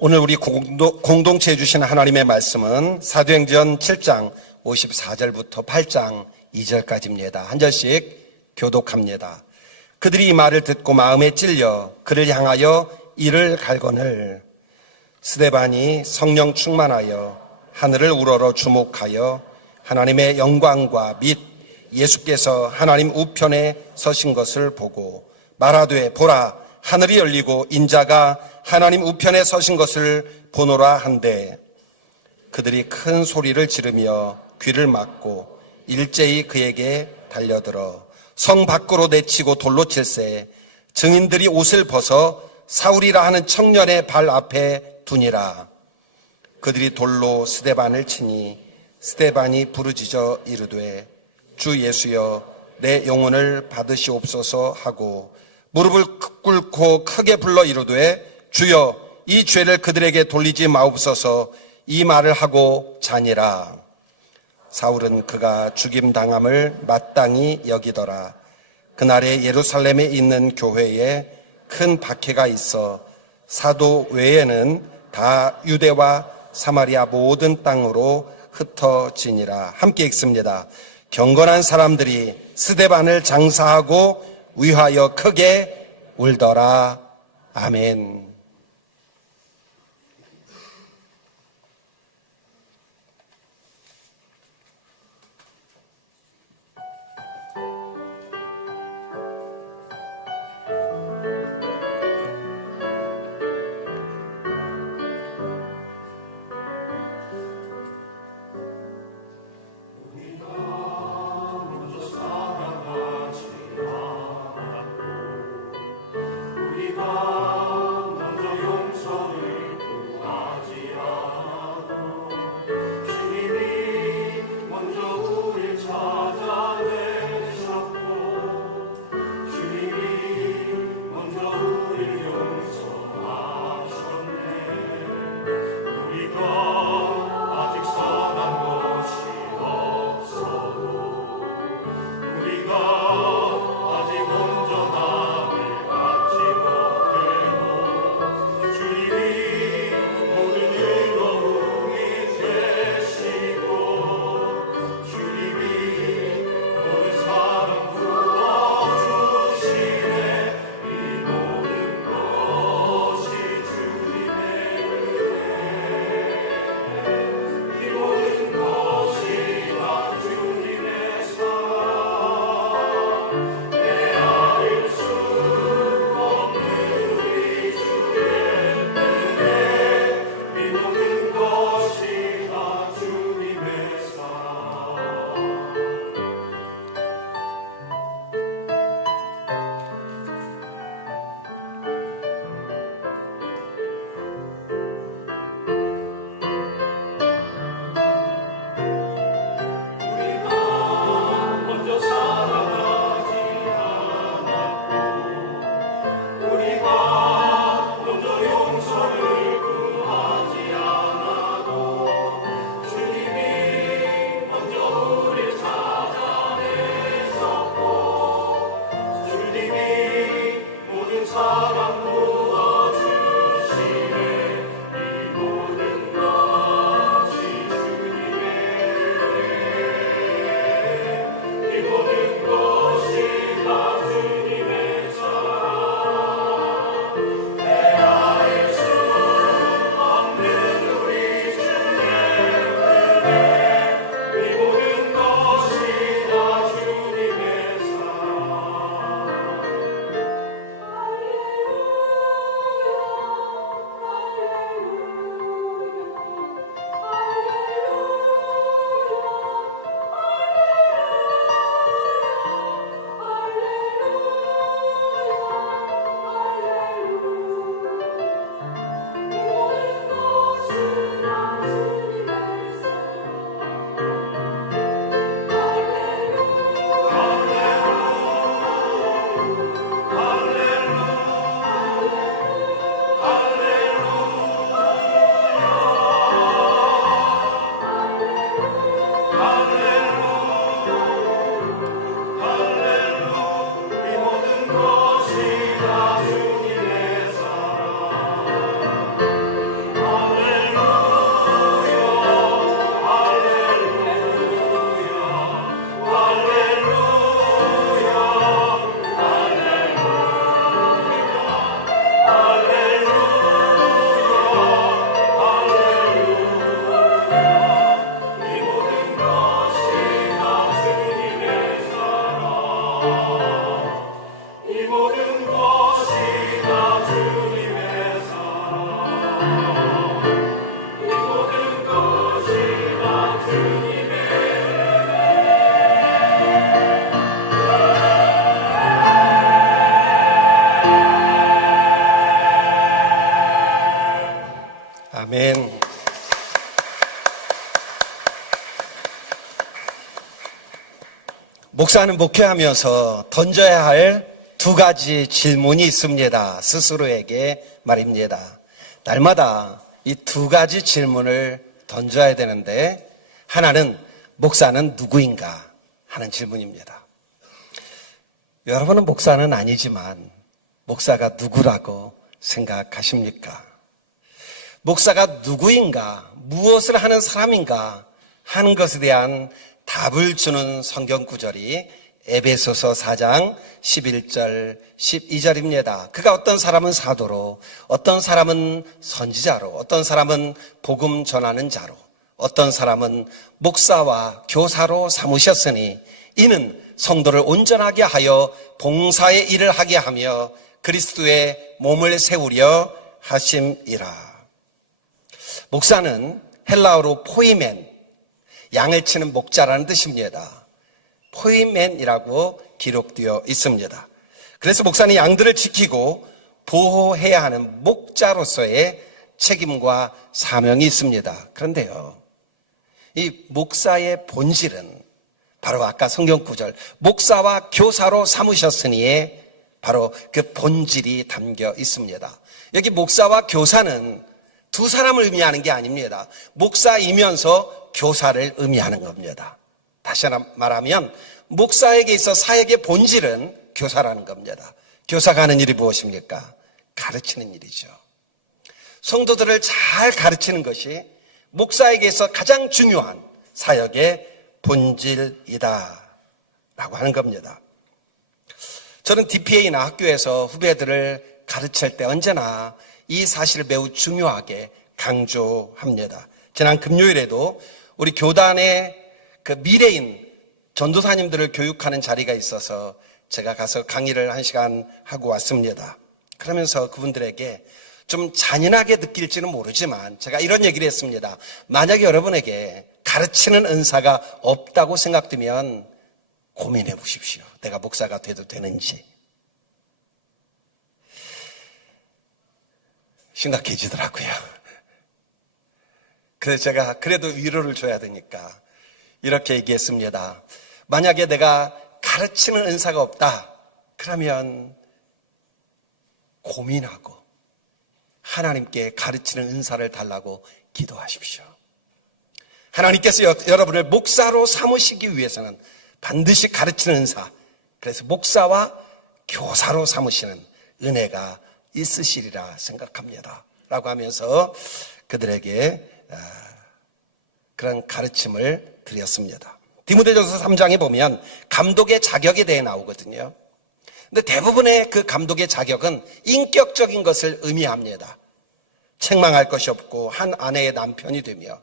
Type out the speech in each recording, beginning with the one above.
오늘 우리 공동체에 주신 하나님의 말씀은 사도행전 7장 54절부터 8장 2절까지입니다. 한 절씩 교독합니다. 그들이 이 말을 듣고 마음에 찔려 그를 향하여 이를 갈거늘 스데반이 성령 충만하여 하늘을 우러러 주목하여 하나님의 영광과 및 예수께서 하나님 우편에 서신 것을 보고 말하되 보라 하늘이 열리고 인자가 하나님 우편에 서신 것을 보노라 한데 그들이 큰 소리를 지르며 귀를 막고 일제히 그에게 달려들어 성 밖으로 내치고 돌로 칠세 증인들이 옷을 벗어 사울이라 하는 청년의 발 앞에 두니라. 그들이 돌로 스데반을 치니 스데반이 부르짖어 이르되 주 예수여 내 영혼을 받으시옵소서 하고 무릎을 꿇고 크게 불러 이르되 주여 이 죄를 그들에게 돌리지 마옵소서 이 말을 하고 자니라. 사울은 그가 죽임당함을 마땅히 여기더라. 그날에 예루살렘에 있는 교회에 큰 박해가 있어 사도 외에는 다 유대와 사마리아 모든 땅으로 흩어지니라. 함께 읽습니다. 경건한 사람들이 스데반을 장사하고 위하여 크게 울더라. 아멘. 목사는 목회하면서 던져야 할 두 가지 질문이 있습니다. 스스로에게 말입니다. 날마다 이 두 가지 질문을 던져야 되는데, 하나는 목사는 누구인가 하는 질문입니다. 여러분은 목사는 아니지만 목사가 누구라고 생각하십니까? 목사가 누구인가, 무엇을 하는 사람인가 하는 것에 대한 답을 주는 성경 구절이 에베소서 4장 11절 12절입니다. 그가 어떤 사람은 사도로, 어떤 사람은 선지자로, 어떤 사람은 복음 전하는 자로, 어떤 사람은 목사와 교사로 삼으셨으니 이는 성도를 온전하게 하여 봉사의 일을 하게 하며 그리스도의 몸을 세우려 하심이라. 목사는 헬라어로 포이멘, 양을 치는 목자라는 뜻입니다. 포이멘이라고 기록되어 있습니다. 그래서 목사는 양들을 지키고 보호해야 하는 목자로서의 책임과 사명이 있습니다. 그런데요, 이 목사의 본질은 바로 아까 성경 구절 목사와 교사로 삼으셨으니에 바로 그 본질이 담겨 있습니다. 여기 목사와 교사는 두 사람을 의미하는 게 아닙니다. 목사이면서 교사를 의미하는 겁니다. 다시 말하면 목사에게 있어 사역의 본질은 교사라는 겁니다. 교사가 하는 일이 무엇입니까? 가르치는 일이죠. 성도들을 잘 가르치는 것이 목사에게서 가장 중요한 사역의 본질이다 라고 하는 겁니다. 저는 DPA나 학교에서 후배들을 가르칠 때 언제나 이 사실을 매우 중요하게 강조합니다. 지난 금요일에도 우리 교단의 그 미래인 전도사님들을 교육하는 자리가 있어서 제가 가서 강의를 1시간 하고 왔습니다. 그러면서 그분들에게 좀 잔인하게 느낄지는 모르지만 제가 이런 얘기를 했습니다. 만약에 여러분에게 가르치는 은사가 없다고 생각되면 고민해 보십시오. 내가 목사가 돼도 되는지. 심각해지더라고요. 그래서 제가 그래도 위로를 줘야 되니까 이렇게 얘기했습니다. 만약에 내가 가르치는 은사가 없다, 그러면 고민하고 하나님께 가르치는 은사를 달라고 기도하십시오. 하나님께서 여러분을 목사로 삼으시기 위해서는 반드시 가르치는 은사, 그래서 목사와 교사로 삼으시는 은혜가 있으시리라 생각합니다 라고 하면서 그들에게 그런 가르침을 드렸습니다. 디모데전서 3장에 보면 감독의 자격에 대해 나오거든요. 근데 대부분의 그 감독의 자격은 인격적인 것을 의미합니다. 책망할 것이 없고 한 아내의 남편이 되며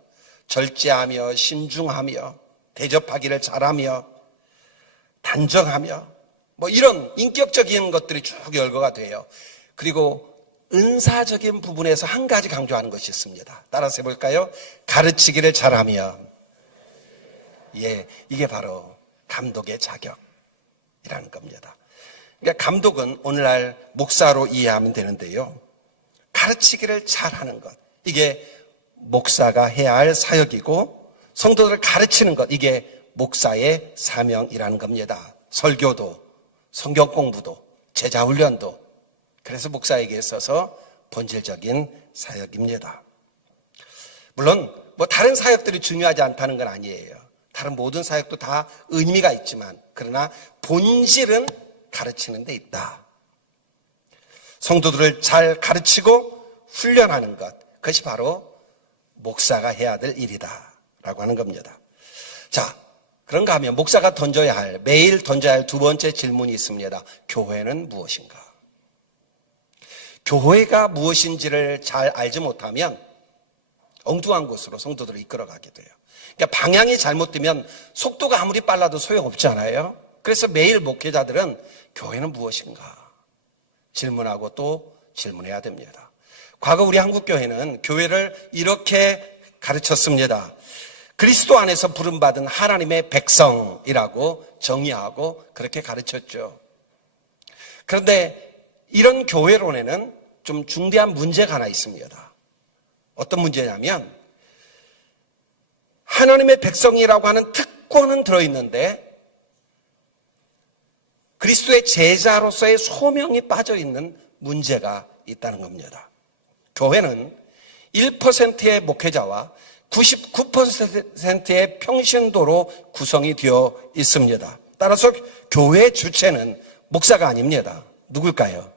절제하며 신중하며 대접하기를 잘하며 단정하며 뭐 이런 인격적인 것들이 쭉 열거가 돼요. 그리고 은사적인 부분에서 한 가지 강조하는 것이 있습니다. 따라서 해볼까요? 가르치기를 잘하며, 예, 이게 바로 감독의 자격이라는 겁니다. 그러니까 감독은 오늘날 목사로 이해하면 되는데요, 가르치기를 잘하는 것, 이게 목사가 해야 할 사역이고 성도들을 가르치는 것, 이게 목사의 사명이라는 겁니다. 설교도, 성경 공부도, 제자훈련도, 그래서 목사에게 있어서 본질적인 사역입니다. 물론 뭐 다른 사역들이 중요하지 않다는 건 아니에요. 다른 모든 사역도 다 의미가 있지만, 그러나 본질은 가르치는 데 있다. 성도들을 잘 가르치고 훈련하는 것, 그것이 바로 목사가 해야 될 일이다 라고 하는 겁니다. 자, 그런가 하면 목사가 던져야 할, 매일 던져야 할 두 번째 질문이 있습니다. 교회는 무엇인가? 교회가 무엇인지를 잘 알지 못하면 엉뚱한 곳으로 성도들을 이끌어가게 돼요. 그러니까 방향이 잘못되면 속도가 아무리 빨라도 소용없잖아요. 그래서 매일 목회자들은 교회는 무엇인가 질문하고 또 질문해야 됩니다. 과거 우리 한국교회는 교회를 이렇게 가르쳤습니다. 그리스도 안에서 부름받은 하나님의 백성이라고 정의하고 그렇게 가르쳤죠. 그런데 이런 교회론에는 좀 중대한 문제가 하나 있습니다. 어떤 문제냐면, 하나님의 백성이라고 하는 특권은 들어있는데 그리스도의 제자로서의 소명이 빠져 있는 문제가 있다는 겁니다. 교회는 1%의 목회자와 99%의 평신도로 구성이 되어 있습니다. 따라서 교회의 주체는 목사가 아닙니다. 누굴까요?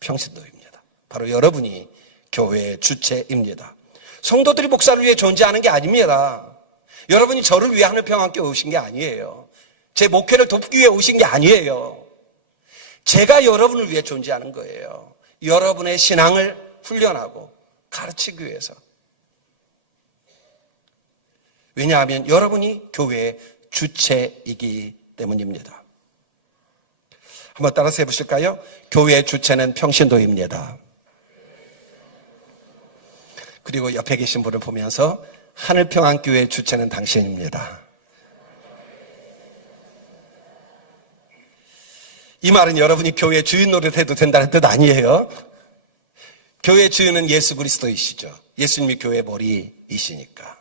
평신도입니다. 바로 여러분이 교회의 주체입니다. 성도들이 목사를 위해 존재하는 게 아닙니다. 여러분이 저를 위해 하늘평안교회 오신 게 아니에요. 제 목회를 돕기 위해 오신 게 아니에요. 제가 여러분을 위해 존재하는 거예요. 여러분의 신앙을 훈련하고 가르치기 위해서. 왜냐하면 여러분이 교회의 주체이기 때문입니다. 한번 따라서 해보실까요? 교회의 주체는 평신도입니다. 그리고 옆에 계신 분을 보면서 하늘평안교회의 주체는 당신입니다. 이 말은 여러분이 교회 주인 노릇해도 된다는 뜻 아니에요. 교회 주인은 예수 그리스도이시죠. 예수님이 교회 머리이시니까.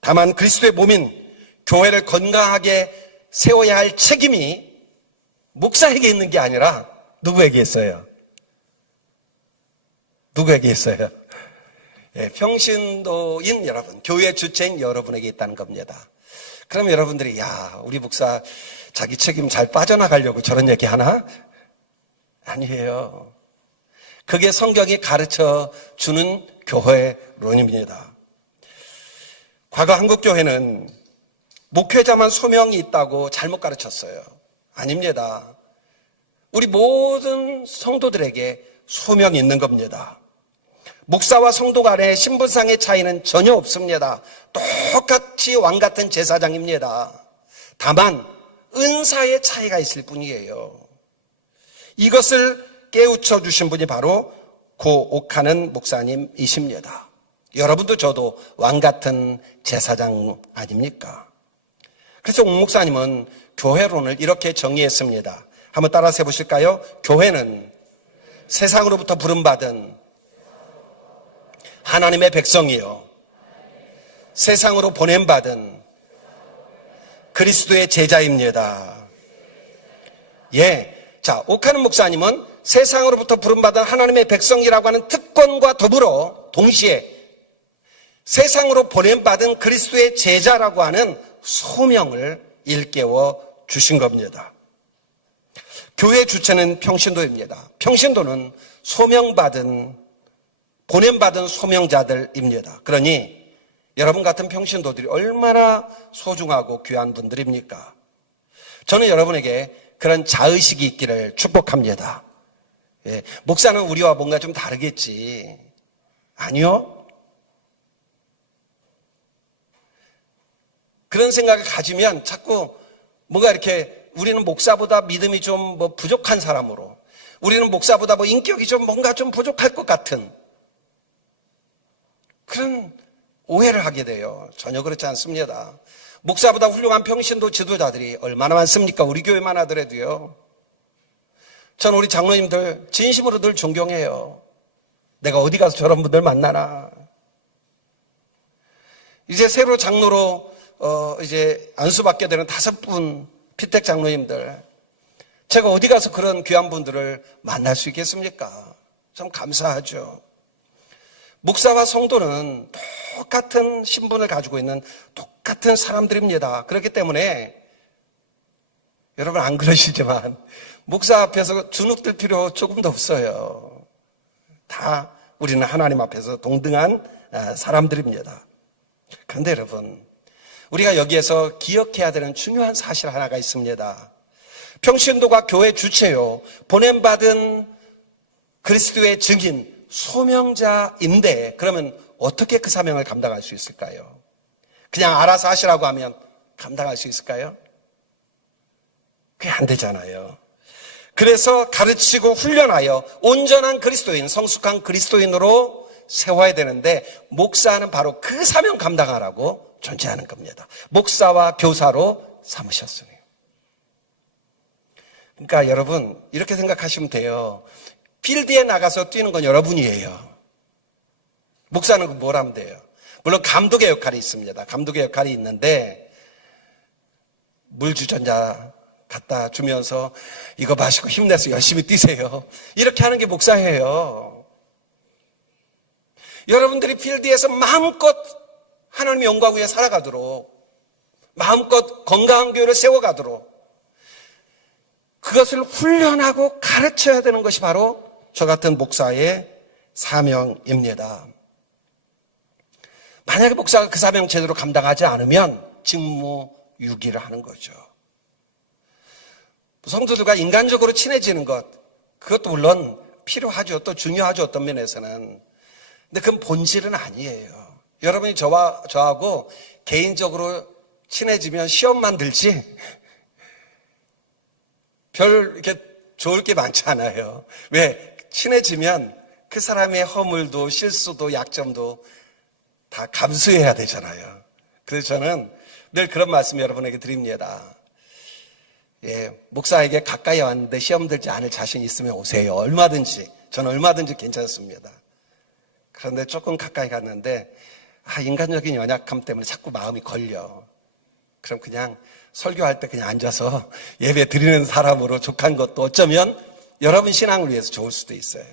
다만 그리스도의 몸인 교회를 건강하게 세워야 할 책임이 목사에게 있는 게 아니라 누구에게 있어요? 누구에게 있어요? 예, 평신도인 여러분, 교회 주체인 여러분에게 있다는 겁니다. 그럼 여러분들이 야, 우리 목사 자기 책임 잘 빠져나가려고 저런 얘기 하나? 아니에요. 그게 성경이 가르쳐 주는 교회론입니다. 과거 한국교회는 목회자만 소명이 있다고 잘못 가르쳤어요. 아닙니다. 우리 모든 성도들에게 소명이 있는 겁니다. 목사와 성도 간의 신분상의 차이는 전혀 없습니다. 똑같이 왕같은 제사장입니다. 다만 은사의 차이가 있을 뿐이에요. 이것을 깨우쳐 주신 분이 바로 고 옥하는 목사님이십니다. 여러분도 저도 왕같은 제사장 아닙니까? 그래서 옥 목사님은 교회론을 이렇게 정의했습니다. 한번 따라서 해보실까요? 교회는 세상으로부터 부름받은 하나님의 백성이요, 세상으로 보냄받은 그리스도의 제자입니다. 예, 자, 옥하는 목사님은 세상으로부터 부름받은 하나님의 백성이라고 하는 특권과 더불어 동시에 세상으로 보냄받은 그리스도의 제자라고 하는 소명을 일깨워 주신 겁니다. 교회 주체는 평신도입니다. 평신도는 소명받은, 보냄받은 소명자들입니다. 그러니 여러분 같은 평신도들이 얼마나 소중하고 귀한 분들입니까? 저는 여러분에게 그런 자의식이 있기를 축복합니다. 예, 목사는 우리와 뭔가 좀 다르겠지. 아니요. 그런 생각을 가지면 자꾸 뭔가 이렇게 우리는 목사보다 믿음이 좀 부족한 사람으로, 우리는 목사보다 인격이 좀 뭔가 좀 부족할 것 같은 그런 오해를 하게 돼요. 전혀 그렇지 않습니다. 목사보다 훌륭한 평신도 지도자들이 얼마나 많습니까? 우리 교회만 하더라도요. 저는 우리 장로님들 진심으로 늘 존경해요. 내가 어디 가서 저런 분들 만나나. 이제 새로 장로로 이제 안수받게 되는 5분 피택 장로님들, 제가 어디 가서 그런 귀한 분들을 만날 수 있겠습니까? 참 감사하죠. 목사와 성도는 똑같은 신분을 가지고 있는 똑같은 사람들입니다. 그렇기 때문에 여러분 안 그러시지만 목사 앞에서 주눅들 필요 조금도 없어요. 다 우리는 하나님 앞에서 동등한 사람들입니다. 그런데 여러분, 우리가 여기에서 기억해야 되는 중요한 사실 하나가 있습니다. 평신도가 교회 주체요, 보냄받은 그리스도의 증인, 소명자인데 그러면 어떻게 그 사명을 감당할 수 있을까요? 그냥 알아서 하시라고 하면 감당할 수 있을까요? 그게 안 되잖아요. 그래서 가르치고 훈련하여 온전한 그리스도인, 성숙한 그리스도인으로 세워야 되는데 목사는 바로 그 사명 감당하라고 존재하는 겁니다. 목사와 교사로 삼으셨으니. 그러니까 여러분 이렇게 생각하시면 돼요. 필드에 나가서 뛰는 건 여러분이에요. 목사는 뭘 하면 돼요? 물론 감독의 역할이 있습니다. 감독의 역할이 있는데 물주전자 갖다 주면서 이거 마시고 힘내서 열심히 뛰세요. 이렇게 하는 게 목사예요. 여러분들이 필드에서 마음껏 하나님의 영광 위에 살아가도록, 마음껏 건강한 교회를 세워가도록 그것을 훈련하고 가르쳐야 되는 것이 바로 저 같은 목사의 사명입니다. 만약에 목사가 그 사명 제대로 감당하지 않으면 직무유기를 하는 거죠. 성도들과 인간적으로 친해지는 것, 그것도 물론 필요하죠. 또 중요하죠. 어떤 면에서는. 근데 그건 본질은 아니에요. 여러분이 저하고 개인적으로 친해지면 시험만 들지 별 이렇게 좋을 게 많지 않아요. 왜? 친해지면 그 사람의 허물도 실수도 약점도 다 감수해야 되잖아요. 그래서 저는 늘 그런 말씀 여러분에게 드립니다. 목사에게 가까이 왔는데 시험 들지 않을 자신 있으면 오세요. 얼마든지. 저는 얼마든지 괜찮습니다. 그런데 조금 가까이 갔는데 인간적인 연약함 때문에 자꾸 마음이 걸려. 그럼 그냥 설교할 때 그냥 앉아서 예배 드리는 사람으로 족한 것도 어쩌면 여러분 신앙을 위해서 좋을 수도 있어요.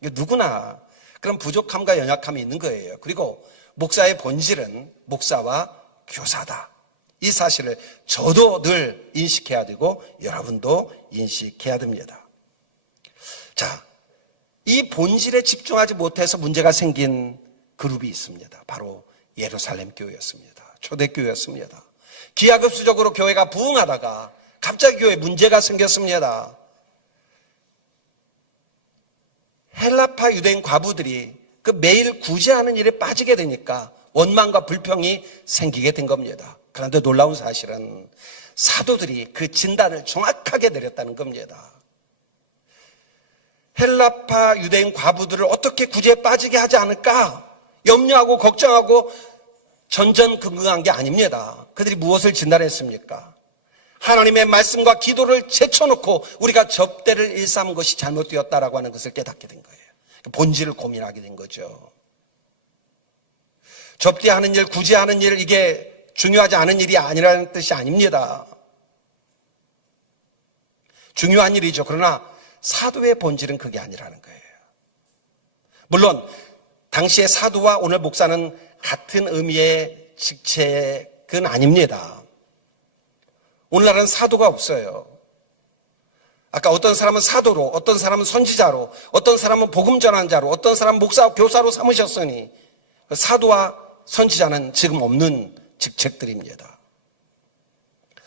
누구나 그런 부족함과 연약함이 있는 거예요. 그리고 목사의 본질은 목사와 교사다. 이 사실을 저도 늘 인식해야 되고 여러분도 인식해야 됩니다. 자, 이 본질에 집중하지 못해서 문제가 생긴 그룹이 있습니다. 바로 예루살렘 교회였습니다. 초대교회였습니다. 기하급수적으로 교회가 부흥하다가 갑자기 교회에 문제가 생겼습니다. 헬라파 유대인 과부들이 그 매일 구제하는 일에 빠지게 되니까 원망과 불평이 생기게 된 겁니다. 그런데 놀라운 사실은 사도들이 그 진단을 정확하게 내렸다는 겁니다. 헬라파 유대인 과부들을 어떻게 구제에 빠지게 하지 않을까 염려하고 걱정하고 전전긍긍한 게 아닙니다. 그들이 무엇을 진단했습니까? 하나님의 말씀과 기도를 제쳐놓고 우리가 접대를 일삼은 것이 잘못되었다라고 하는 것을 깨닫게 된 거예요. 본질을 고민하게 된 거죠. 접대하는 일, 구제하는 일, 이게 중요하지 않은 일이 아니라는 뜻이 아닙니다. 중요한 일이죠. 그러나 사도의 본질은 그게 아니라는 거예요. 물론 당시의 사도와 오늘 목사는 같은 의미의 직책은 아닙니다. 오늘날은 사도가 없어요. 아까 어떤 사람은 사도로, 어떤 사람은 선지자로, 어떤 사람은 복음 전환자로, 어떤 사람은 목사, 교사로 삼으셨으니 사도와 선지자는 지금 없는 직책들입니다.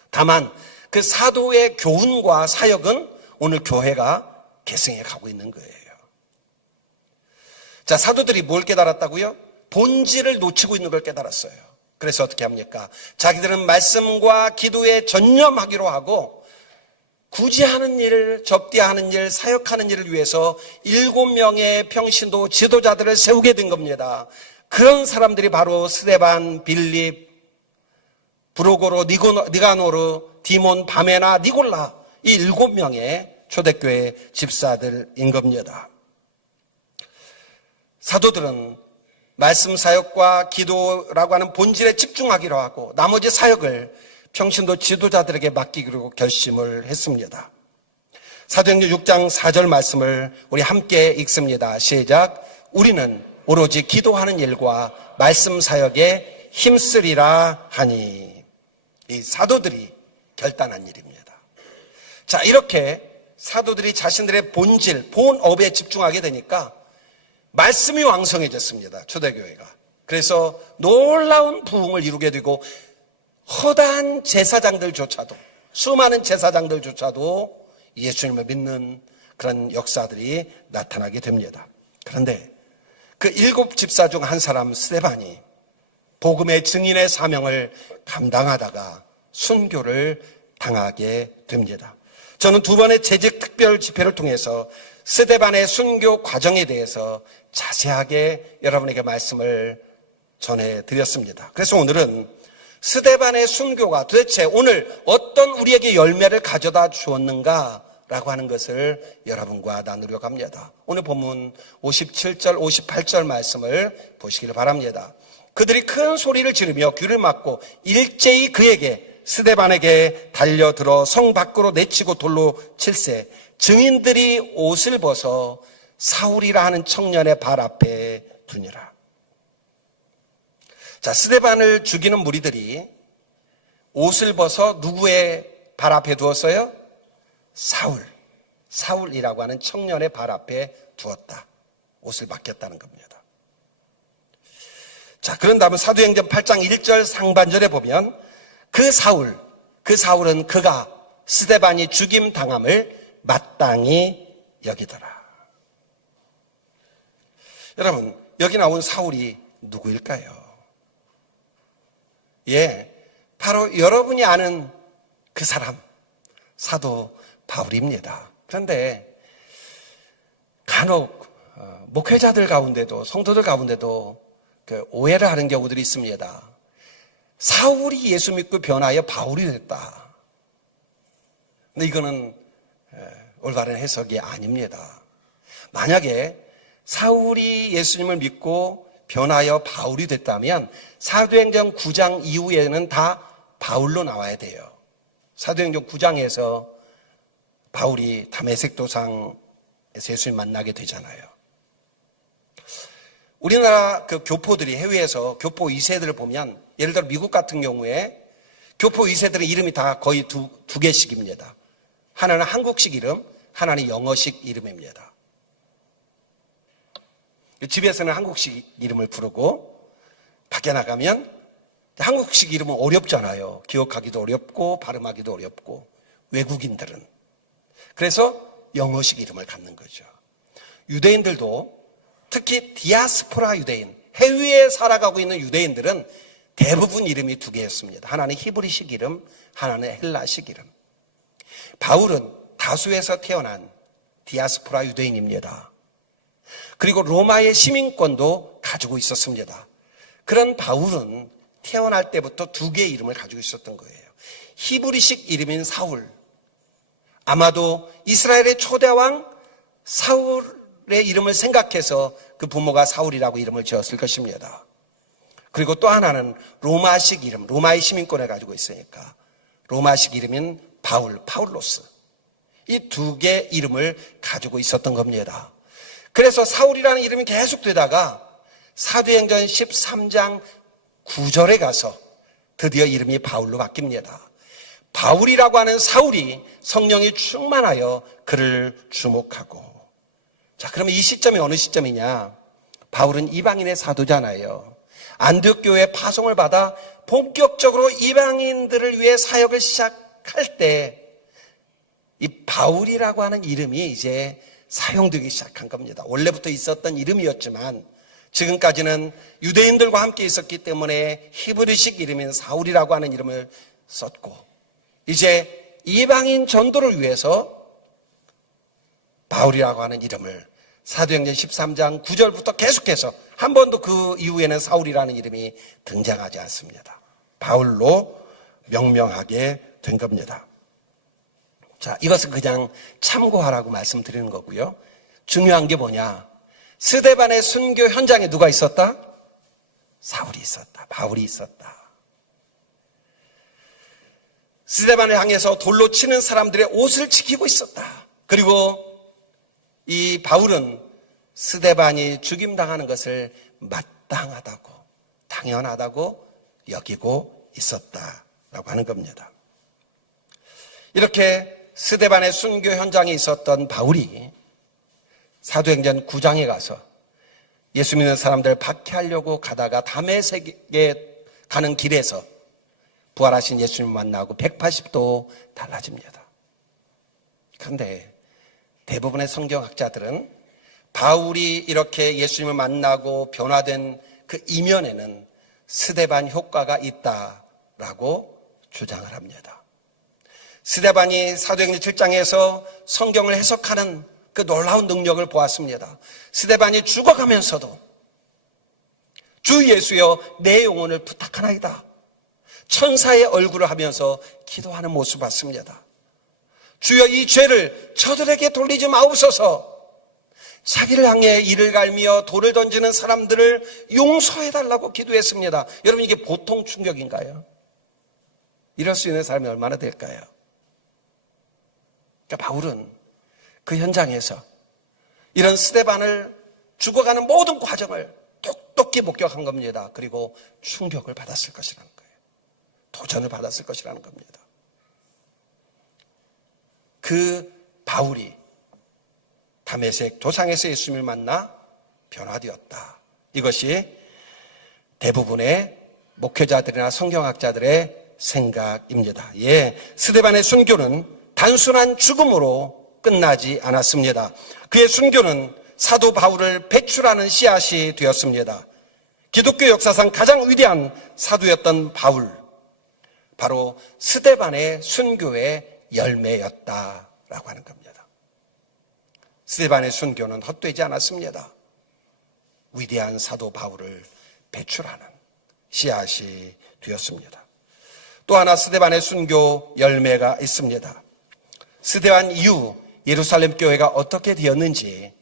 다만 그 사도의 교훈과 사역은 오늘 교회가 계승해 가고 있는 거예요. 자, 사도들이 뭘 깨달았다고요? 본질을 놓치고 있는 걸 깨달았어요. 그래서 어떻게 합니까? 자기들은 말씀과 기도에 전념하기로 하고 구제하는 일, 접대하는 일, 사역하는 일을 위해서 7명의 평신도 지도자들을 세우게 된 겁니다. 그런 사람들이 바로 스데반, 빌립, 브로고로, 니가노르, 디몬, 바메나, 니골라, 이 7명의 초대교회 집사들인 겁니다. 사도들은 말씀 사역과 기도라고 하는 본질에 집중하기로 하고 나머지 사역을 평신도 지도자들에게 맡기기로 결심을 했습니다. 사도행전 6장 4절 말씀을 우리 함께 읽습니다. 시작. 우리는 오로지 기도하는 일과 말씀 사역에 힘쓰리라 하니. 이 사도들이 결단한 일입니다. 자, 이렇게 사도들이 자신들의 본질, 본업에 집중하게 되니까 말씀이 왕성해졌습니다. 초대교회가. 그래서 놀라운 부흥을 이루게 되고 허다한 제사장들조차도, 수많은 제사장들조차도 예수님을 믿는 그런 역사들이 나타나게 됩니다. 그런데 그 7 집사 중 한 사람 스데반이 복음의 증인의 사명을 감당하다가 순교를 당하게 됩니다. 저는 2번의 재직 특별 집회를 통해서 스데반의 순교 과정에 대해서 자세하게 여러분에게 말씀을 전해드렸습니다. 그래서 오늘은 스데반의 순교가 도대체 오늘 어떤 우리에게 열매를 가져다 주었는가라고 하는 것을 여러분과 나누려고 합니다. 오늘 본문 57절, 58절 말씀을 보시기를 바랍니다. 그들이 큰 소리를 지르며 귀를 막고 일제히 그에게 스데반에게 달려들어 성 밖으로 내치고 돌로 칠세 증인들이 옷을 벗어 사울이라 하는 청년의 발 앞에 두니라. 자, 스데반을 죽이는 무리들이 옷을 벗어 누구의 발 앞에 두었어요? 사울이라고 하는 청년의 발 앞에 두었다. 옷을 맡겼다는 겁니다. 자, 그런 다음에 사도행전 8장 1절 상반절에 보면 그 사울은 그가 스데반이 죽임 당함을 마땅히 여기더라. 여러분, 여기 나온 사울이 누구일까요? 예, 바로 여러분이 아는 그 사람, 사도 바울입니다. 그런데 간혹 목회자들 가운데도 성도들 가운데도 오해를 하는 경우들이 있습니다. 사울이 예수 믿고 변하여 바울이 됐다. 근데 이거는 올바른 해석이 아닙니다. 만약에 사울이 예수님을 믿고 변하여 바울이 됐다면 사도행전 9장 이후에는 다 바울로 나와야 돼요. 사도행전 9장에서 바울이 다메섹 도상에서 예수님 만나게 되잖아요. 우리나라 그 교포들이 해외에서 교포 2세들을 보면 예를 들어 미국 같은 경우에 교포 2세들의 이름이 다 거의 두 개씩입니다. 하나는 한국식 이름, 하나는 영어식 이름입니다. 집에서는 한국식 이름을 부르고 밖에 나가면 한국식 이름은 어렵잖아요. 기억하기도 어렵고 발음하기도 어렵고 외국인들은. 그래서 영어식 이름을 갖는 거죠. 유대인들도 특히 디아스포라 유대인, 해외에 살아가고 있는 유대인들은 대부분 이름이 두 개였습니다. 하나는 히브리식 이름, 하나는 헬라식 이름. 바울은 다수에서 태어난 디아스포라 유대인입니다. 그리고 로마의 시민권도 가지고 있었습니다. 그런 바울은 태어날 때부터 두 개의 이름을 가지고 있었던 거예요. 히브리식 이름인 사울, 아마도 이스라엘의 초대왕 사울의 이름을 생각해서 그 부모가 사울이라고 이름을 지었을 것입니다. 그리고 또 하나는 로마식 이름, 로마의 시민권을 가지고 있으니까 로마식 이름인 파울로스. 이 두 개의 이름을 가지고 있었던 겁니다. 그래서 사울이라는 이름이 계속 되다가 사도행전 13장 9절에 가서 드디어 이름이 바울로 바뀝니다. 바울이라고 하는 사울이 성령이 충만하여 그를 주목하고. 자, 그러면 이 시점이 어느 시점이냐? 바울은 이방인의 사도잖아요. 안디옥 교회에 파송을 받아 본격적으로 이방인들을 위해 사역을 시작할 때 이 바울이라고 하는 이름이 이제 사용되기 시작한 겁니다. 원래부터 있었던 이름이었지만 지금까지는 유대인들과 함께 있었기 때문에 히브리식 이름인 사울이라고 하는 이름을 썼고, 이제 이방인 전도를 위해서 바울이라고 하는 이름을 사도행전 13장 9절부터 계속해서 한 번도 그 이후에는 사울이라는 이름이 등장하지 않습니다. 바울로 명명하게 된 겁니다. 자, 이것은 그냥 참고하라고 말씀드리는 거고요. 중요한 게 뭐냐? 스데반의 순교 현장에 누가 있었다? 사울이 있었다. 바울이 있었다. 스데반을 향해서 돌로 치는 사람들의 옷을 지키고 있었다. 그리고 이 바울은 스데반이 죽임당하는 것을 마땅하다고, 당연하다고 여기고 있었다라고 하는 겁니다. 이렇게 스데반의 순교 현장에 있었던 바울이 사도행전 9장에 가서 예수 믿는 사람들 박해하려고 가다가 다메섹에 가는 길에서 부활하신 예수님 만나고 180도 달라집니다. 그런데 대부분의 성경학자들은 바울이 이렇게 예수님을 만나고 변화된 그 이면에는 스데반 효과가 있다라고 주장을 합니다. 스데반이 사도행전 7장에서 성경을 해석하는 그 놀라운 능력을 보았습니다. 스데반이 죽어가면서도 주 예수여 내 영혼을 부탁하나이다, 천사의 얼굴을 하면서 기도하는 모습을 봤습니다. 주여 이 죄를 저들에게 돌리지 마옵소서. 자기를 향해 이를 갈며 돌을 던지는 사람들을 용서해달라고 기도했습니다. 여러분, 이게 보통 충격인가요? 이럴 수 있는 사람이 얼마나 될까요? 그러니까 바울은 그 현장에서 이런 스데반을 죽어가는 모든 과정을 똑똑히 목격한 겁니다. 그리고 충격을 받았을 것이라는 거예요. 도전을 받았을 것이라는 겁니다. 그 바울이 다메섹 도상에서 예수님을 만나 변화되었다. 이것이 대부분의 목회자들이나 성경학자들의 생각입니다. 스데반의 순교는 단순한 죽음으로 끝나지 않았습니다. 그의 순교는 사도 바울을 배출하는 씨앗이 되었습니다. 기독교 역사상 가장 위대한 사도였던 바울, 바로 스데반의 순교의 열매였다라고 하는 겁니다. 스데반의 순교는 헛되지 않았습니다. 위대한 사도 바울을 배출하는 씨앗이 되었습니다. 또 하나 스데반의 순교 열매가 있습니다. 스데반 이후 예루살렘 교회가 어떻게 되었는지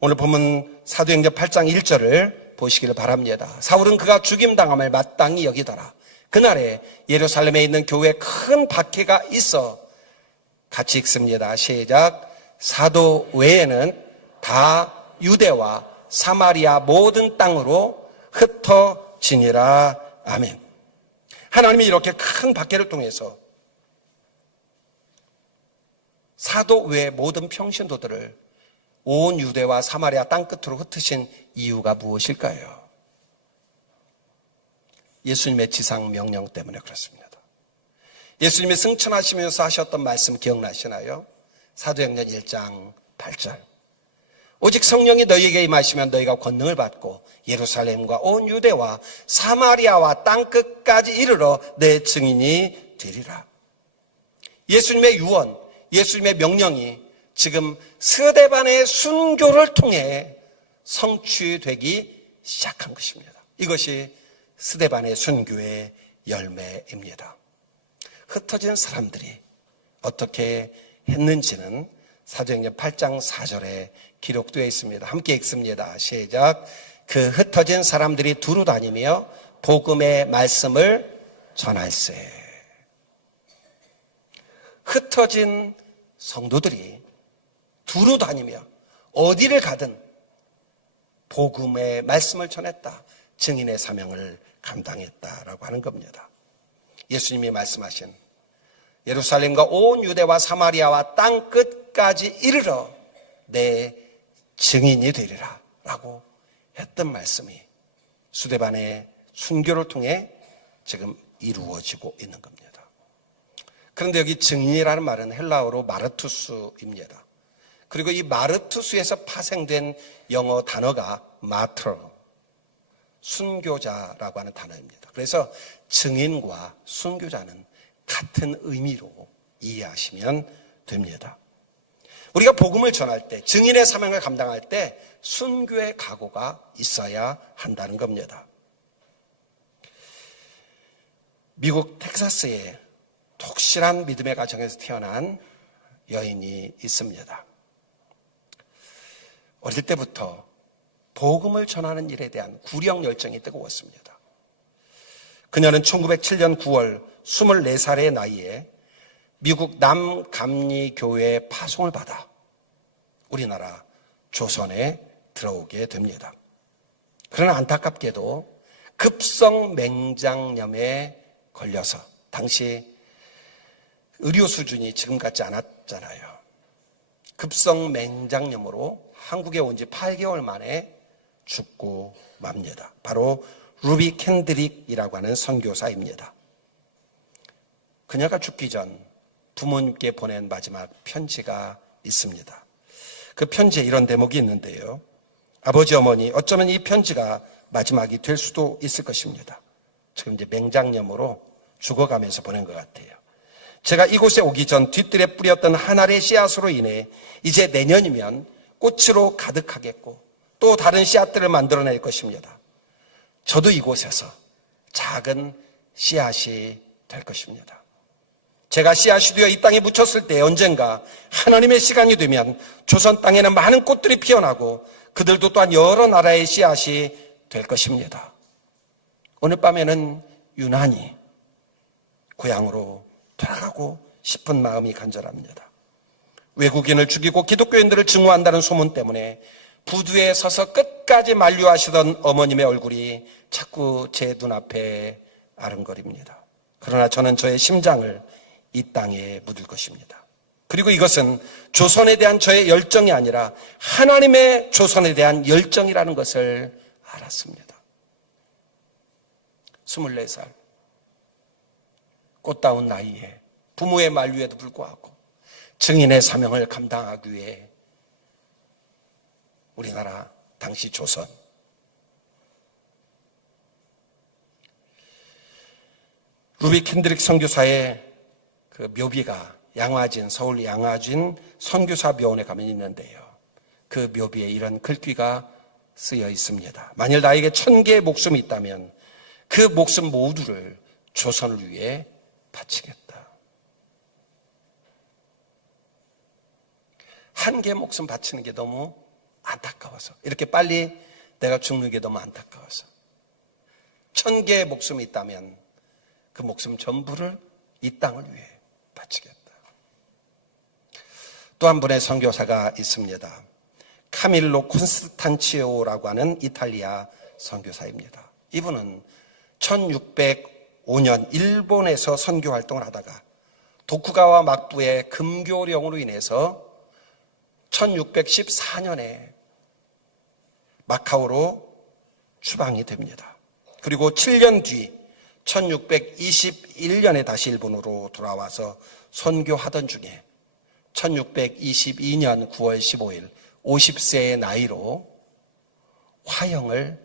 오늘 본문 사도행전 8장 1절을 보시기를 바랍니다. 사울은 그가 죽임당함을 마땅히 여기더라. 그날에 예루살렘에 있는 교회에 큰 박해가 있어 같이 읽습니다. 시작. 사도 외에는 다 유대와 사마리아 모든 땅으로 흩어지니라. 아멘. 하나님이 이렇게 큰 박해를 통해서 사도 외의 모든 평신도들을 온 유대와 사마리아 땅끝으로 흩으신 이유가 무엇일까요? 예수님의 지상 명령 때문에 그렇습니다. 예수님이 승천하시면서 하셨던 말씀 기억나시나요? 사도행전 1장 8절. 오직 성령이 너희에게 임하시면 너희가 권능을 받고 예루살렘과 온 유대와 사마리아와 땅끝까지 이르러 내 증인이 되리라. 예수님의 유언, 예수님의 명령이 지금 스데반의 순교를 통해 성취되기 시작한 것입니다. 이것이 스데반의 순교의 열매입니다. 흩어진 사람들이 어떻게 했는지는 사도행전 8장 4절에 기록되어 있습니다. 함께 읽습니다. 시작. 그 흩어진 사람들이 두루 다니며 복음의 말씀을 전할세. 흩어진 성도들이 두루 다니며 어디를 가든 복음의 말씀을 전했다. 증인의 사명을 감당했다라고 하는 겁니다. 예수님이 말씀하신 예루살렘과 온 유대와 사마리아와 땅끝까지 이르러 내 증인이 되리라 라고 했던 말씀이 스데반의 순교를 통해 지금 이루어지고 있는 겁니다. 그런데 여기 증인이라는 말은 헬라어로 마르투스입니다. 그리고 이 마르투스에서 파생된 영어 단어가 마트러, 순교자라고 하는 단어입니다. 그래서 증인과 순교자는 같은 의미로 이해하시면 됩니다. 우리가 복음을 전할 때, 증인의 사명을 감당할 때 순교의 각오가 있어야 한다는 겁니다. 미국 텍사스에 독실한 믿음의 가정에서 태어난 여인이 있습니다. 어릴 때부터 복음을 전하는 일에 대한 구령 열정이 뜨거웠습니다. 그녀는 1907년 9월 24살의 나이에 미국 남감리교회에 파송을 받아 우리나라 조선에 들어오게 됩니다. 그러나 안타깝게도 급성맹장염에 걸려서 당시 의료 수준이 지금 같지 않았잖아요. 급성맹장염으로 한국에 온 지 8개월 만에 죽고 맙니다. 바로 루비 캔드릭이라고 하는 선교사입니다. 그녀가 죽기 전 부모님께 보낸 마지막 편지가 있습니다. 그 편지에 이런 대목이 있는데요. 아버지, 어머니, 어쩌면 이 편지가 마지막이 될 수도 있을 것입니다. 지금 이제 맹장염으로 죽어가면서 보낸 것 같아요. 제가 이곳에 오기 전 뒤뜰에 뿌렸던 한 알의 씨앗으로 인해 이제 내년이면 꽃으로 가득하겠고 또 다른 씨앗들을 만들어낼 것입니다. 저도 이곳에서 작은 씨앗이 될 것입니다. 제가 씨앗이 되어 이 땅에 묻혔을 때 언젠가 하나님의 시간이 되면 조선 땅에는 많은 꽃들이 피어나고 그들도 또한 여러 나라의 씨앗이 될 것입니다. 오늘 밤에는 유난히 고향으로 돌아가고 싶은 마음이 간절합니다. 외국인을 죽이고 기독교인들을 증오한다는 소문 때문에 부두에 서서 끝까지 만류하시던 어머님의 얼굴이 자꾸 제 눈앞에 아른거립니다. 그러나 저는 저의 심장을 이 땅에 묻을 것입니다. 그리고 이것은 조선에 대한 저의 열정이 아니라 하나님의 조선에 대한 열정이라는 것을 알았습니다. 24살 꽃다운 나이에 부모의 만류에도 불구하고 증인의 사명을 감당하기 위해 우리나라 당시 조선 루비 켄드릭 선교사의 그 묘비가 서울 양화진 선교사 묘원에 가면 있는데요. 그 묘비에 이런 글귀가 쓰여 있습니다. 만일 나에게 1000개의 목숨이 있다면 그 목숨 모두를 조선을 위해 바치겠다. 한 개의 목숨 바치는 게 너무 안타까워서, 이렇게 빨리 내가 죽는 게 너무 안타까워서 1000개의 목숨이 있다면 그 목숨 전부를 이 땅을 위해 바치겠다. 또 한 분의 선교사가 있습니다. 카밀로 콘스탄치오라고 하는 이탈리아 선교사입니다. 이분은 1605년 일본에서 선교 활동을 하다가 도쿠가와 막부의 금교령으로 인해서 1614년에 마카오로 추방이 됩니다. 그리고 7년 뒤 1621년에 다시 일본으로 돌아와서 선교하던 중에 1622년 9월 15일 50세의 나이로 화형을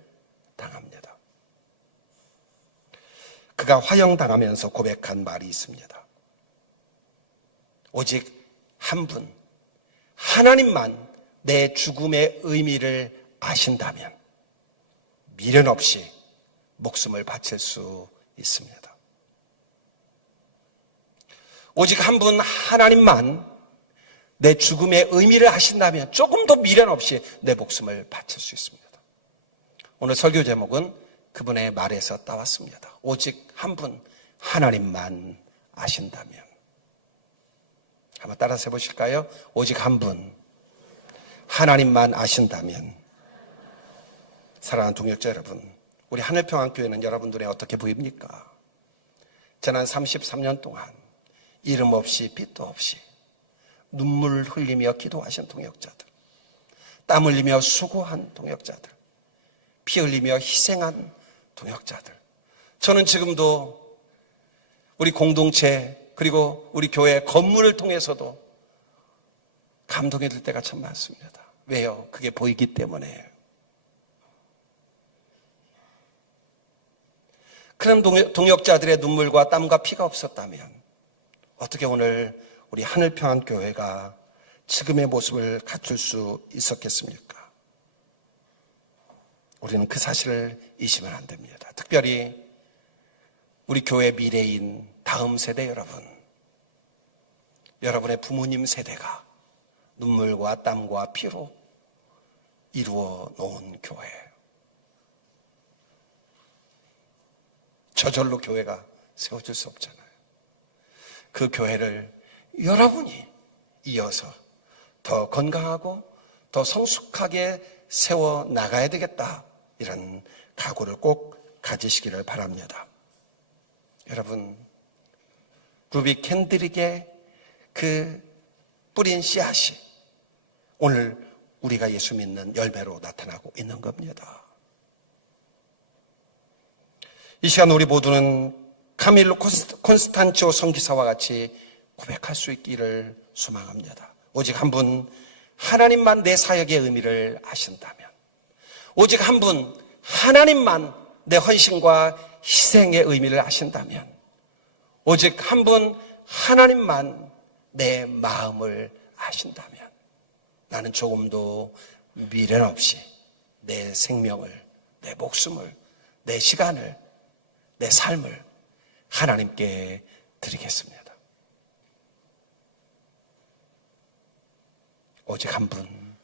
당합니다. 그가 화형당하면서 고백한 말이 있습니다. 오직 한 분, 하나님만 내 죽음의 의미를 아신다면 미련 없이 목숨을 바칠 수 있습니다. 오직 한 분 하나님만 내 죽음의 의미를 아신다면 조금 더 미련 없이 내 목숨을 바칠 수 있습니다. 오늘 설교 제목은 그분의 말에서 따왔습니다. 오직 한 분 하나님만 아신다면. 한번 따라서 해보실까요? 오직 한 분 하나님만 아신다면. 사랑하는 동역자 여러분, 우리 하늘평안교회는 여러분들의 어떻게 보입니까? 지난 33년 동안 이름 없이 빛도 없이 눈물 흘리며 기도하신 동역자들, 땀 흘리며 수고한 동역자들, 피 흘리며 희생한 동역자들, 저는 지금도 우리 공동체 그리고 우리 교회 건물을 통해서도 감동이 들 때가 참 많습니다. 왜요? 그게 보이기 때문에. 그런 동역자들의 눈물과 땀과 피가 없었다면 어떻게 오늘 우리 하늘평안교회가 지금의 모습을 갖출 수 있었겠습니까? 우리는 그 사실을 잊으면 안 됩니다. 특별히 우리 교회 미래인 다음 세대 여러분, 여러분의 부모님 세대가 눈물과 땀과 피로 이루어 놓은 교회, 저절로 교회가 세워질 수 없잖아요. 그 교회를 여러분이 이어서 더 건강하고 더 성숙하게 세워 나가야 되겠다, 이런 각오를 꼭 가지시기를 바랍니다. 여러분, 루비 켄드릭의 그 뿌린 씨앗이 오늘 우리가 예수 믿는 열매로 나타나고 있는 겁니다. 이 시간 우리 모두는 카밀로 콘스탄치오 선교사와 같이 고백할 수 있기를 소망합니다. 오직 한 분 하나님만 내 사역의 의미를 아신다면, 오직 한 분 하나님만 내 헌신과 희생의 의미를 아신다면, 오직 한 분 하나님만 내 마음을 아신다면 나는 조금도 미련 없이 내 생명을, 내 목숨을, 내 시간을, 내 삶을 하나님께 드리겠습니다. 오직 한 분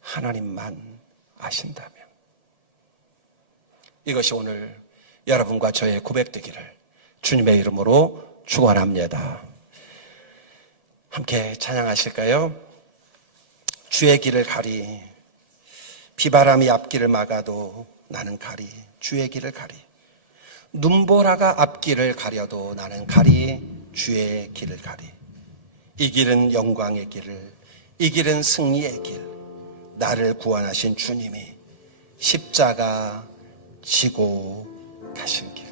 하나님만 아신다면. 이것이 오늘 여러분과 저의 고백되기를 주님의 이름으로 축원합니다. 함께 찬양하실까요? 주의 길을 가리, 비바람이 앞길을 막아도 나는 가리, 주의 길을 가리. 눈보라가 앞길을 가려도 나는 가리, 주의 길을 가리. 이 길은 영광의 길을, 이 길은 승리의 길, 나를 구원하신 주님이 십자가 지고 가신 길.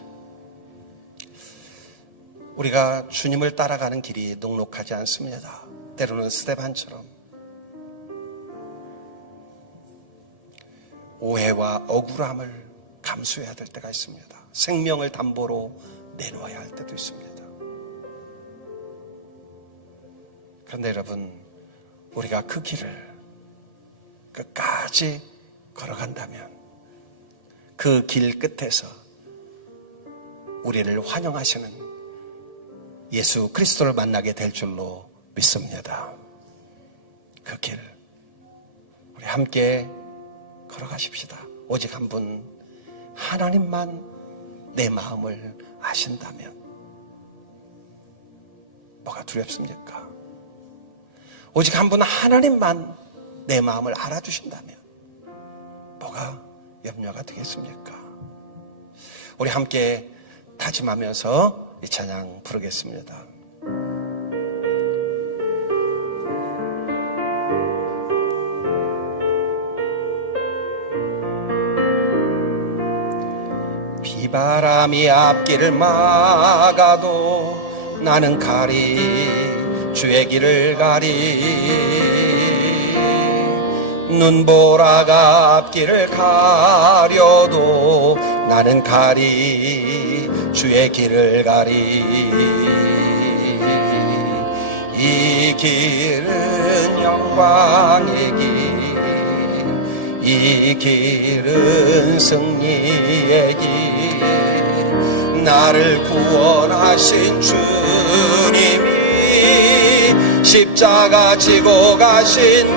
우리가 주님을 따라가는 길이 녹록하지 않습니다. 때로는 스데반처럼 오해와 억울함을 감수해야 될 때가 있습니다. 생명을 담보로 내놓아야 할 때도 있습니다. 그런데 여러분, 우리가 그 길을 끝까지 걸어간다면 그 길 끝에서 우리를 환영하시는 예수 그리스도를 만나게 될 줄로 믿습니다. 그 길 우리 함께 걸어가십시다. 오직 한 분 하나님만 내 마음을 아신다면 뭐가 두렵습니까? 오직 한 분 하나님만 내 마음을 알아주신다면 뭐가 염려가 되겠습니까? 우리 함께 다짐하면서 이 찬양 부르겠습니다. 비바람이 앞길을 막아도 나는 가리, 주의 길을 가리. 눈보라가 앞길을 가려도 나는 가리, 주의 길을 가리. 이 길은 영광의 길, 이 길은 승리의 길, 나를 구원하신 주님이 십자가 지고 가신 길,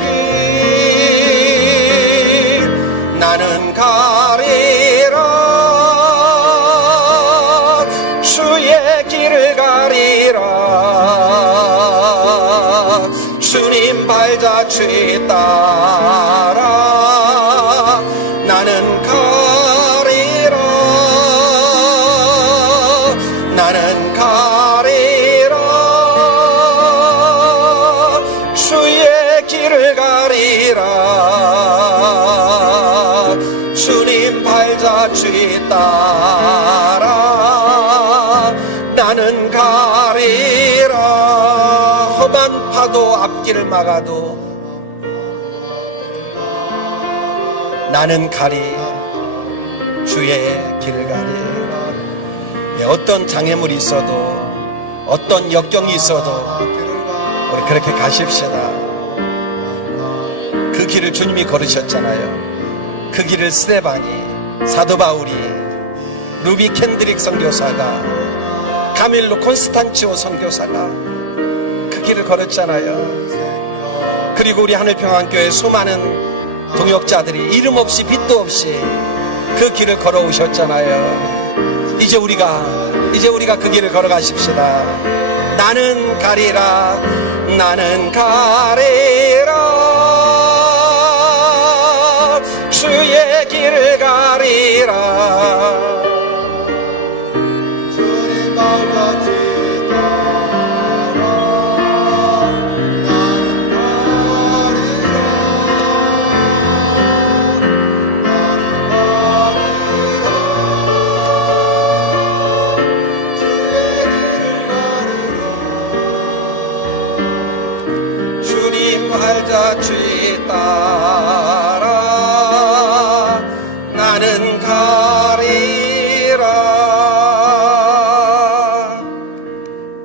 나는 가리라, 주의 길을 가리라. 주님 발자취 따라 나는 가리라, 나는 가리라, 주의 길을 가리라. 주님 발자취 따라 나는 가리라. 험한 파도 앞길을 막아도 나는 가리, 주의 길을 가리. 어떤 장애물이 있어도 어떤 역경이 있어도 우리 그렇게 가십시다. 그 길을 주님이 걸으셨잖아요. 그 길을 스데반이, 사도 바울이, 루비 캔드릭 선교사가, 가밀로 콘스탄치오 선교사가 그 길을 걸었잖아요. 그리고 우리 하늘평안교회 수많은 동역자들이 이름 없이 빛도 없이 그 길을 걸어오셨잖아요. 이제 우리가 그 길을 걸어가십시다. 나는 가리라, 나는 가리라, 주의 길을 가리라. 주님 발자취 발자취 따라 나는 가리라.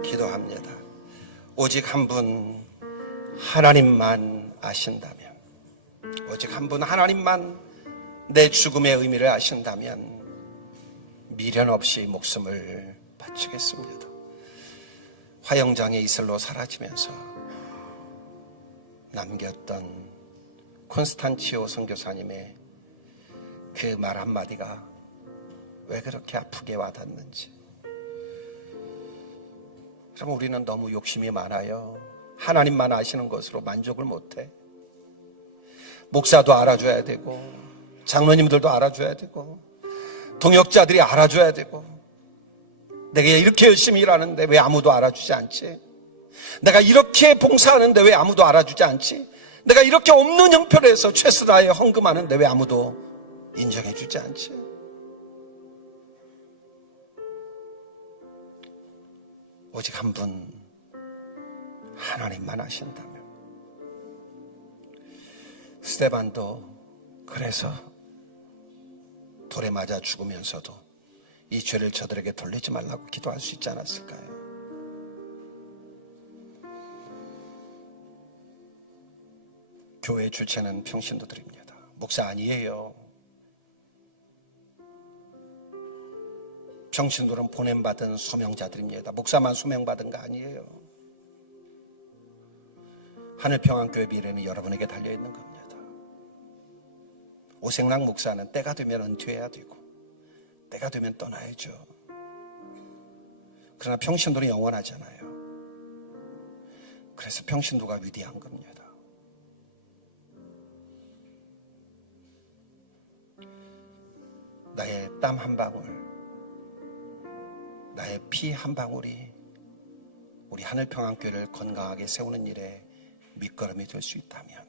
기도합니다. 오직 한 분 하나님만 아신다면, 오직 한 분 하나님만 내 죽음의 의미를 아신다면 미련 없이 목숨을 바치겠습니다. 화영장의 이슬로 사라지면서 남겼던 콘스탄치오 선교사님의 그 말 한마디가 왜 그렇게 아프게 와닿는지, 그럼 우리는 너무 욕심이 많아요. 하나님만 아시는 것으로 만족을 못해. 목사도 알아줘야 되고, 장로님들도 알아줘야 되고, 동역자들이 알아줘야 되고, 내가 이렇게 열심히 일하는데 왜 아무도 알아주지 않지? 내가 이렇게 봉사하는데 왜 아무도 알아주지 않지? 내가 이렇게 없는 형편에서 최선을 헌금하는데 왜 아무도 인정해주지 않지? 오직 한 분 하나님만 아신다면. 스데반도 그래서 돌에 맞아 죽으면서도 이 죄를 저들에게 돌리지 말라고 기도할 수 있지 않았을까요? 교회 주체는 평신도들입니다. 목사 아니에요. 평신도는 보냄받은 소명자들입니다. 목사만 소명받은 거 아니에요. 하늘평안교회 미래는 여러분에게 달려있는 겁니다. 오생락 목사는 때가 되면 은퇴해야 되고 때가 되면 떠나야죠. 그러나 평신도는 영원하잖아요. 그래서 평신도가 위대한 겁니다. 나의 땀 한 방울, 나의 피 한 방울이 우리 하늘평안교회를 건강하게 세우는 일에 밑거름이 될 수 있다면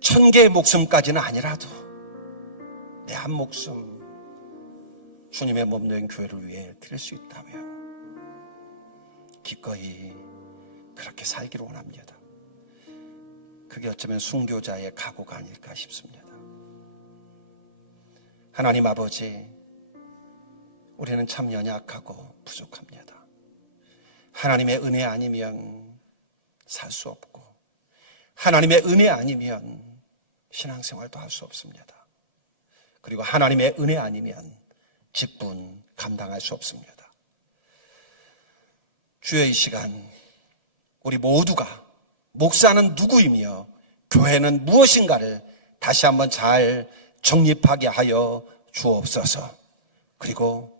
1000개의 목숨까지는 아니라도 내 한 목숨 주님의 몸 된 교회를 위해 드릴 수 있다면 기꺼이 그렇게 살기를 원합니다. 그게 어쩌면 순교자의 각오가 아닐까 싶습니다. 하나님 아버지, 우리는 참 연약하고 부족합니다. 하나님의 은혜 아니면 살 수 없고 하나님의 은혜 아니면 신앙생활도 할 수 없습니다. 그리고 하나님의 은혜 아니면 직분 감당할 수 없습니다. 주의 이 시간 우리 모두가 목사는 누구이며 교회는 무엇인가를 다시 한번 잘 정립하게 하여 주옵소서. 그리고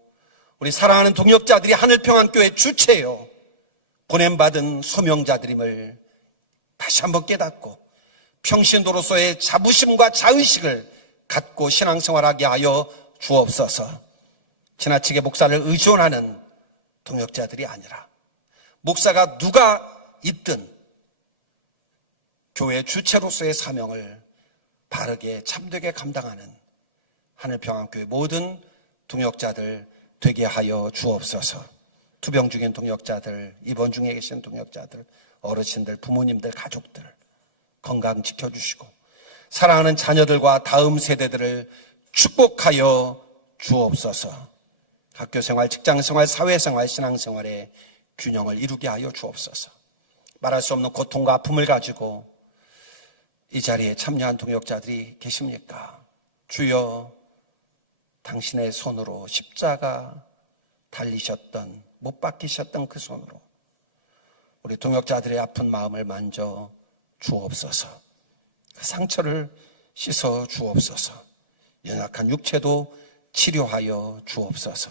우리 사랑하는 동역자들이 하늘평안교회 주체요 보냄받은 소명자들임을 다시 한번 깨닫고 평신도로서의 자부심과 자의식을 갖고 신앙생활하게 하여 주옵소서. 지나치게 목사를 의존하는 동역자들이 아니라 목사가 누가 있든 교회 주체로서의 사명을 바르게 참되게 감당하는 하늘평안교회 모든 동역자들 되게 하여 주옵소서. 투병 중인 동역자들, 입원 중에 계신 동역자들, 어르신들, 부모님들, 가족들 건강 지켜주시고 사랑하는 자녀들과 다음 세대들을 축복하여 주옵소서. 학교생활, 직장생활, 사회생활, 신앙생활의 균형을 이루게 하여 주옵소서. 말할 수 없는 고통과 아픔을 가지고 이 자리에 참여한 동역자들이 계십니까? 주여, 당신의 손으로 십자가 달리셨던, 못 박히셨던 그 손으로 우리 동역자들의 아픈 마음을 만져 주옵소서. 그 상처를 씻어 주옵소서. 연약한 육체도 치료하여 주옵소서.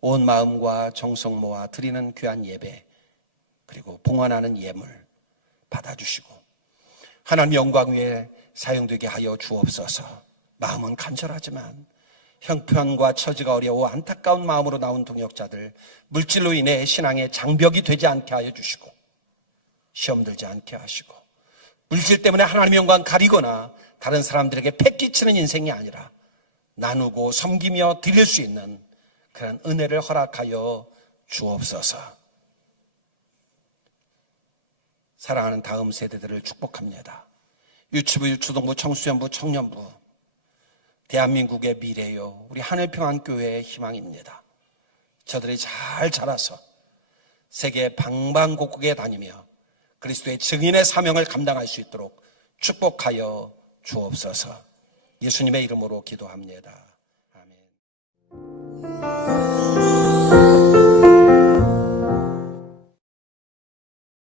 온 마음과 정성 모아 드리는 귀한 예배 그리고 봉헌하는 예물 받아주시고 하나님 영광 위에 사용되게 하여 주옵소서. 마음은 간절하지만 형편과 처지가 어려워 안타까운 마음으로 나온 동역자들 물질로 인해 신앙의 장벽이 되지 않게 하여 주시고 시험 들지 않게 하시고 물질 때문에 하나님의 영광 가리거나 다른 사람들에게 패기치는 인생이 아니라 나누고 섬기며 드릴 수 있는 그런 은혜를 허락하여 주옵소서. 사랑하는 다음 세대들을 축복합니다. 유치부, 유초등부, 청소년부, 청년부 대한민국의 미래요 우리 하늘평안교회의 희망입니다. 저들이 잘 자라서 세계 방방곡곡에 다니며 그리스도의 증인의 사명을 감당할 수 있도록 축복하여 주옵소서. 예수님의 이름으로 기도합니다.